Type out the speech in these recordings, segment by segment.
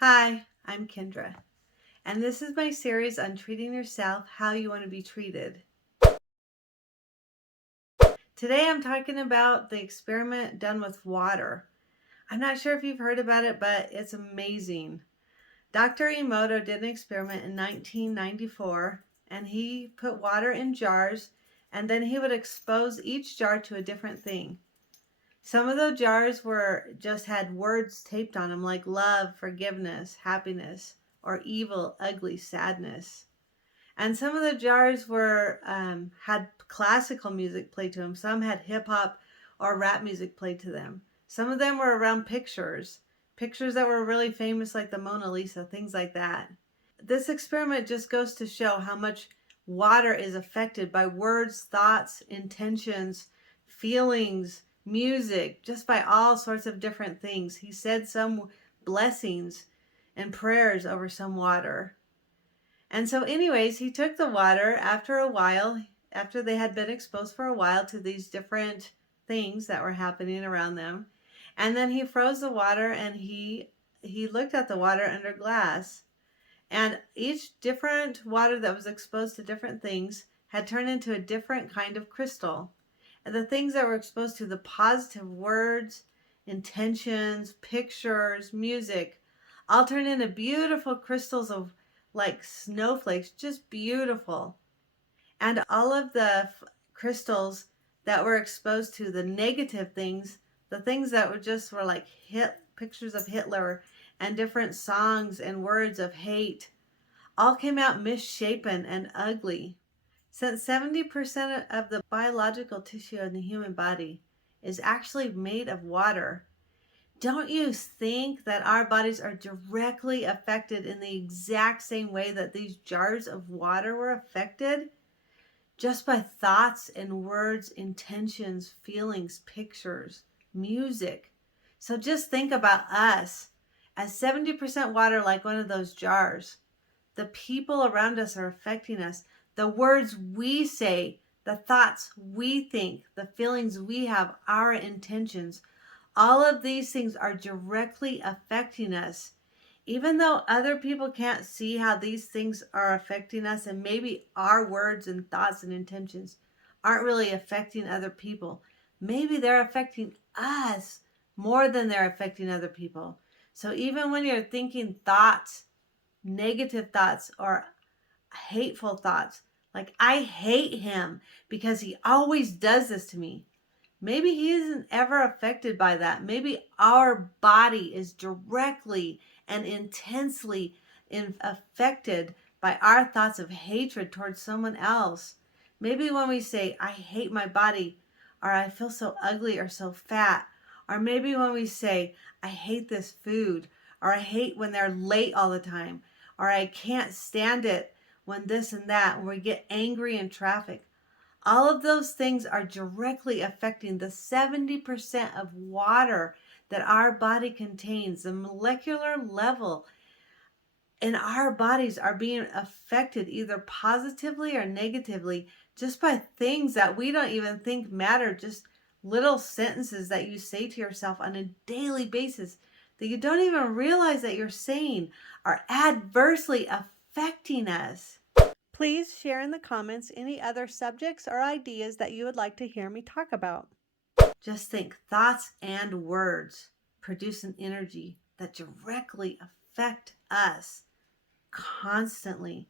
Hi, I'm Kendra, and this is my series on treating yourself how you want to be treated. Today I'm talking about the experiment done with water. I'm not sure if you've heard about it, but it's amazing. Dr. Emoto did an experiment in 1994, and he put water in jars, and then he would expose each jar to a different thing. Some of the jars were just had words taped on them like love, forgiveness, happiness, or evil, ugly, sadness. And some of the jars were had classical music played to them. Some had hip hop or rap music played to them. Some of them were around pictures that were really famous, like the Mona Lisa, things like that. This experiment just goes to show how much water is affected by words, thoughts, intentions, feelings, music, just by all sorts of different things. He said some blessings and prayers over some water. And so, anyways, he took the water after a while, after they had been exposed for a while to these different things that were happening around them. And then he froze the water and he looked at the water under glass. And each different water that was exposed to different things had turned into a different kind of crystal. And the things that were exposed to the positive words, intentions, pictures, music, all turned into beautiful crystals of like snowflakes, just beautiful. And all of the crystals that were exposed to the negative things, the things that were like pictures of Hitler and different songs and words of hate, all came out misshapen and ugly. Since 70% of the biological tissue in the human body is actually made of water, don't you think that our bodies are directly affected in the exact same way that these jars of water were affected? Just by thoughts and words, intentions, feelings, pictures, music. So just think about us as 70% water, like one of those jars. The people around us are affecting us. The words we say, the thoughts we think, the feelings we have, our intentions, all of these things are directly affecting us. Even though other people can't see how these things are affecting us, and maybe our words and thoughts and intentions aren't really affecting other people, maybe they're affecting us more than they're affecting other people. So even when you're thinking thoughts, negative thoughts or hateful thoughts, like I hate him because he always does this to me, maybe he isn't ever affected by that. Maybe our body is directly and intensely affected by our thoughts of hatred towards someone else. Maybe when we say, I hate my body, or I feel so ugly or so fat, or maybe when we say, I hate this food, or I hate when they're late all the time, or I can't stand it when this and that, when we get angry in traffic. All of those things are directly affecting the 70% of water that our body contains. The molecular level in our bodies are being affected either positively or negatively just by things that we don't even think matter, just little sentences that you say to yourself on a daily basis that you don't even realize that you're saying are adversely affecting us. Please share in the comments any other subjects or ideas that you would like to hear me talk about. Just think, thoughts and words produce an energy that directly affect us constantly.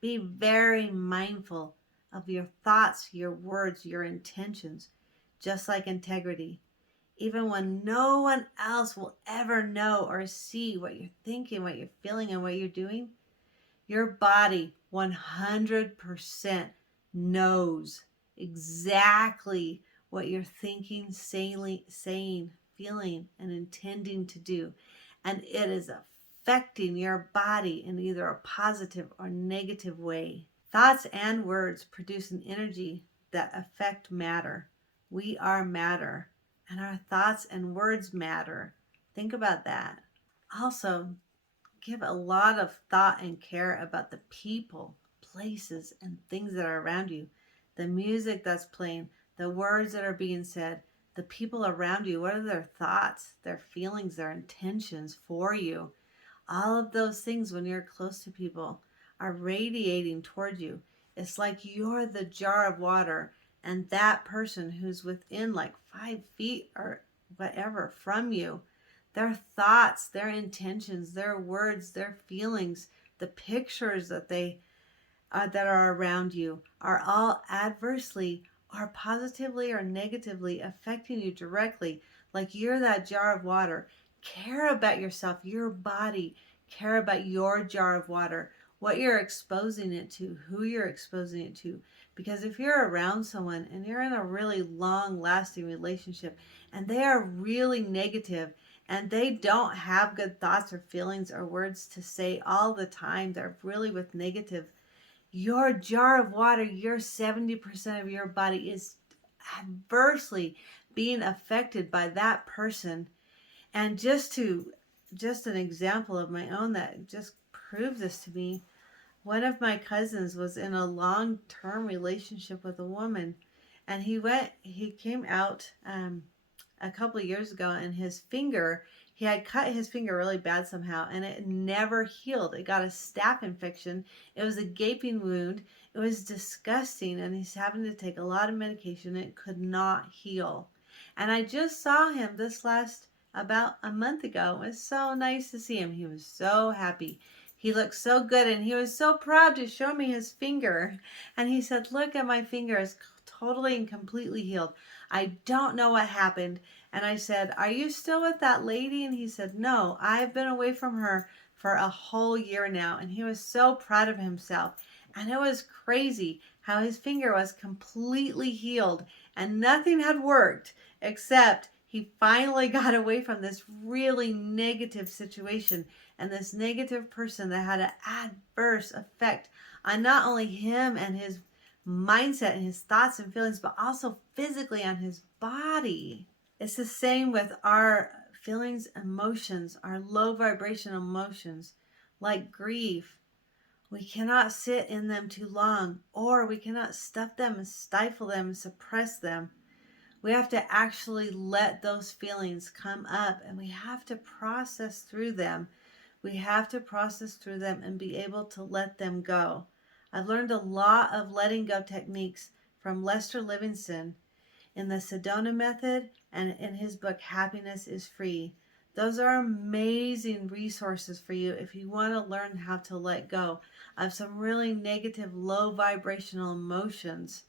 Be very mindful of your thoughts, your words, your intentions, just like integrity. Even when no one else will ever know or see what you're thinking, what you're feeling, and what you're doing, your body 100% knows exactly what you're thinking, saying, feeling, and intending to do. And it is affecting your body in either a positive or negative way. Thoughts and words produce an energy that affect matter. We are matter, and our thoughts and words matter. Think about that. Also, give a lot of thought and care about the people, places, and things that are around you. The music that's playing, the words that are being said, the people around you. What are their thoughts, their feelings, their intentions for you? All of those things, when you're close to people, are radiating toward you. It's like you're the jar of water, and that person who's within like 5 feet or whatever from you, their thoughts, their intentions, their words, their feelings, the pictures that are around you are all adversely or positively or negatively affecting you directly. Like you're that jar of water. Care about yourself, your body. Care about your jar of water, what you're exposing it to, who you're exposing it to. Because if you're around someone and you're in a really long lasting relationship and they are really negative and they don't have good thoughts or feelings or words to say all the time, they're really with negative, your jar of water, your 70% of your body is adversely being affected by that person. And just an example of my own that just proves this to me. One of my cousins was in a long-term relationship with a woman, and he came out a couple of years ago, and he had cut his finger really bad somehow, and it never healed. It got a staph infection. It was a gaping wound. It was disgusting, and he's having to take a lot of medication. It could not heal. And I just saw him this last about a month ago. It was so nice to see him. He was so happy. He looked so good, and he was so proud to show me his finger. And he said, "Look at my finger. It's totally and completely healed. I don't know what happened." And I said, "Are you still with that lady?" And he said, "No, I've been away from her for a whole year now." And he was so proud of himself. And it was crazy how his finger was completely healed and nothing had worked except he finally got away from this really negative situation and this negative person that had an adverse effect on not only him and his mindset and his thoughts and feelings, but also physically on his body. It's the same with our feelings, emotions, our low vibration emotions, like grief. We cannot sit in them too long, or we cannot stuff them and stifle them and suppress them. We have to actually let those feelings come up, and we have to process through them. We have to process through them and be able to let them go. I've learned a lot of letting go techniques from Lester Livingston in the Sedona method and in his book Happiness is Free. Those are amazing resources for you if you want to learn how to let go of some really negative, low vibrational emotions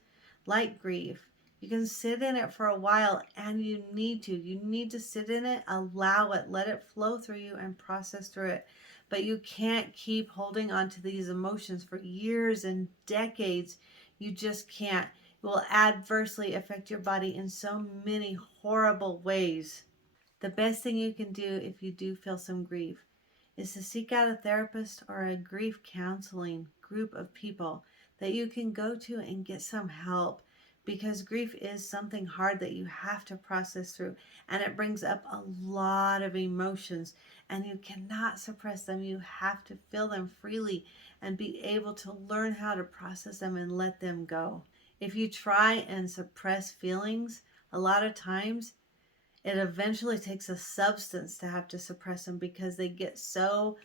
like grief. You can sit in it for a while, and you need to. You need to sit in it, allow it, let it flow through you and process through it. But you can't keep holding on to these emotions for years and decades. You just can't. It will adversely affect your body in so many horrible ways. The best thing you can do if you do feel some grief is to seek out a therapist or a grief counseling group of people that you can go to and get some help, because grief is something hard that you have to process through, and it brings up a lot of emotions, and you cannot suppress them. You have to feel them freely and be able to learn how to process them and let them go. If you try and suppress feelings, a lot of times it eventually takes a substance to have to suppress them, because they get so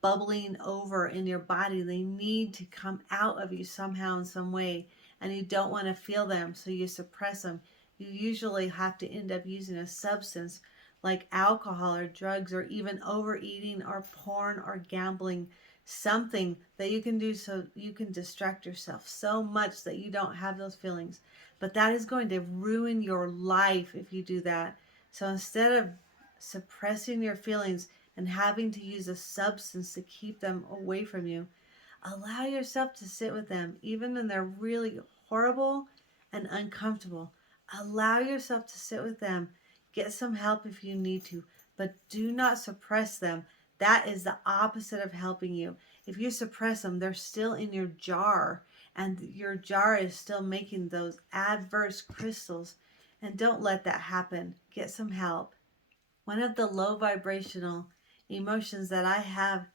bubbling over in your body. They need to come out of you somehow in some way, and you don't want to feel them, so you suppress them. You usually have to end up using a substance like alcohol or drugs or even overeating or porn or gambling, something that you can do so you can distract yourself so much that you don't have those feelings. But that is going to ruin your life if you do that. So instead of suppressing your feelings and having to use a substance to keep them away from you, allow yourself to sit with them, even when they're really horrible and uncomfortable. Allow yourself to sit with them. Get some help if you need to, but do not suppress them. That is the opposite of helping you. If you suppress them, they're still in your jar, and your jar is still making those adverse crystals. And don't let that happen. Get some help. One of the low vibrational emotions that I have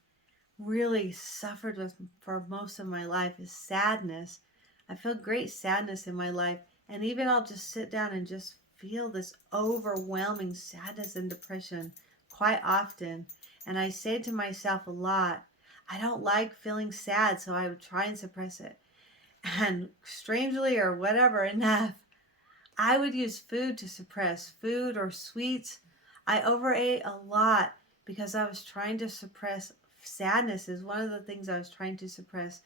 really suffered with for most of my life is sadness. I feel great sadness in my life, and even I'll just sit down and just feel this overwhelming sadness and depression quite often. And I say to myself a lot, I don't like feeling sad, so I would try and suppress it. And strangely or whatever enough, I would use food to suppress food or sweets. I overate a lot because I was trying to suppress sadness is one of the things I was trying to suppress.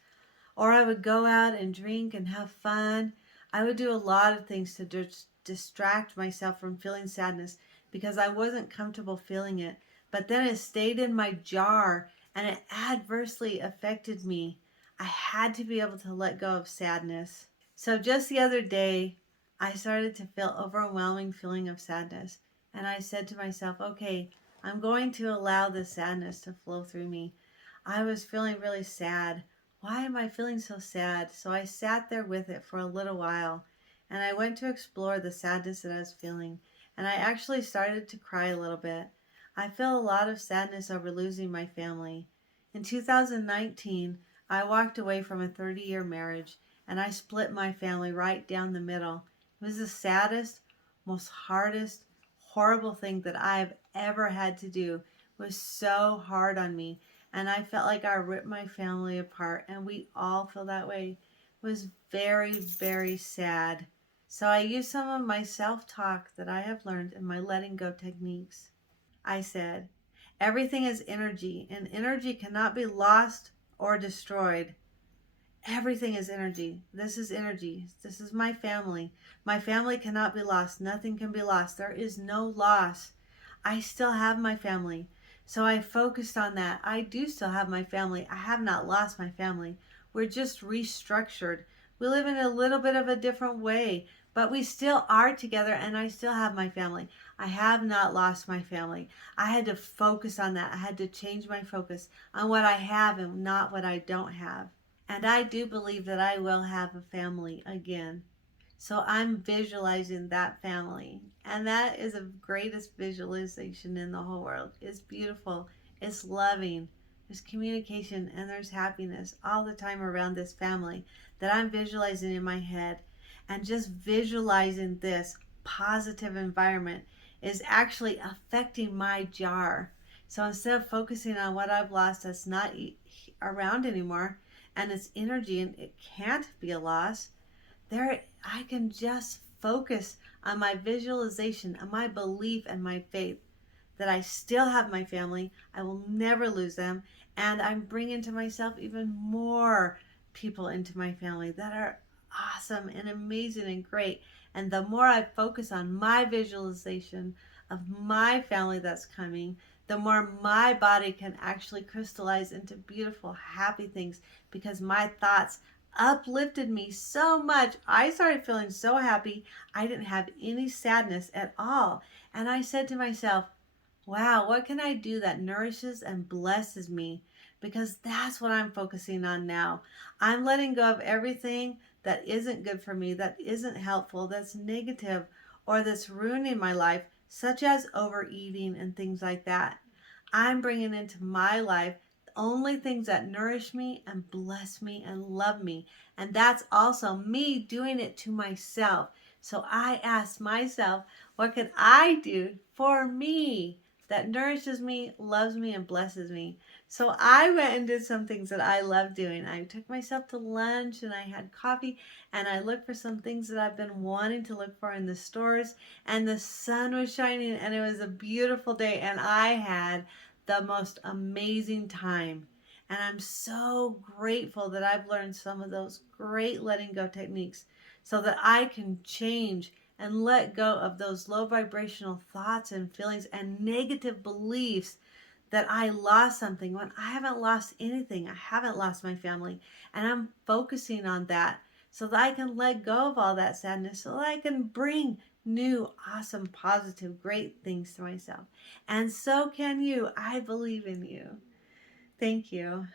Or I would go out and drink and have fun. I would do a lot of things to distract myself from feeling sadness because I wasn't comfortable feeling it. But then it stayed in my jar and it adversely affected me. I had to be able to let go of sadness. So just the other day, I started to feel overwhelming feeling of sadness. And I said to myself, okay, I'm going to allow this sadness to flow through me. I was feeling really sad. Why am I feeling so sad? So I sat there with it for a little while and I went to explore the sadness that I was feeling. And I actually started to cry a little bit. I feel a lot of sadness over losing my family. In 2019, I walked away from a 30-year marriage and I split my family right down the middle. It was the saddest, most hardest, horrible thing that I've ever had to do. It was so hard on me and I felt like I ripped my family apart, and we all feel that way. It was very, very sad. So I used some of my self-talk that I have learned in my letting go techniques. I said, everything is energy, and energy cannot be lost or destroyed. Everything is energy. This is energy. This is my family. My family cannot be lost. Nothing can be lost. There is no loss. I still have my family. So I focused on that. I do still have my family. I have not lost my family. We're just restructured. We live in a little bit of a different way, but we still are together and I still have my family. I have not lost my family. I had to focus on that. I had to change my focus on what I have and not what I don't have. And I do believe that I will have a family again. So I'm visualizing that family. And that is the greatest visualization in the whole world. It's beautiful. It's loving. There's communication and there's happiness all the time around this family that I'm visualizing in my head. And just visualizing this positive environment is actually affecting my jar. So instead of focusing on what I've lost that's not around anymore, and it's energy and it can't be a loss, there I can just focus on my visualization, on my belief and my faith that I still have my family. I will never lose them. And I'm bringing to myself even more people into my family that are awesome and amazing and great. And the more I focus on my visualization of my family that's coming, the more my body can actually crystallize into beautiful, happy things because my thoughts uplifted me so much. I started feeling so happy. I didn't have any sadness at all. And I said to myself, wow, what can I do that nourishes and blesses me? Because that's what I'm focusing on now. I'm letting go of everything that isn't good for me, that isn't helpful, that's negative, or that's ruining my life, such as overeating and things like that. I'm bringing into my life only things that nourish me and bless me and love me. And that's also me doing it to myself. So I asked myself, what can I do for me that nourishes me, loves me, and blesses me? So I went and did some things that I love doing. I took myself to lunch and I had coffee and I looked for some things that I've been wanting to look for in the stores. And the sun was shining and it was a beautiful day and I had the most amazing time. And I'm so grateful that I've learned some of those great letting go techniques so that I can change and let go of those low vibrational thoughts and feelings and negative beliefs that I lost something when I haven't lost anything. I haven't lost my family. And I'm focusing on that so that I can let go of all that sadness, so that I can bring new, awesome, positive, great things to myself. And so can you. I believe in you. Thank you.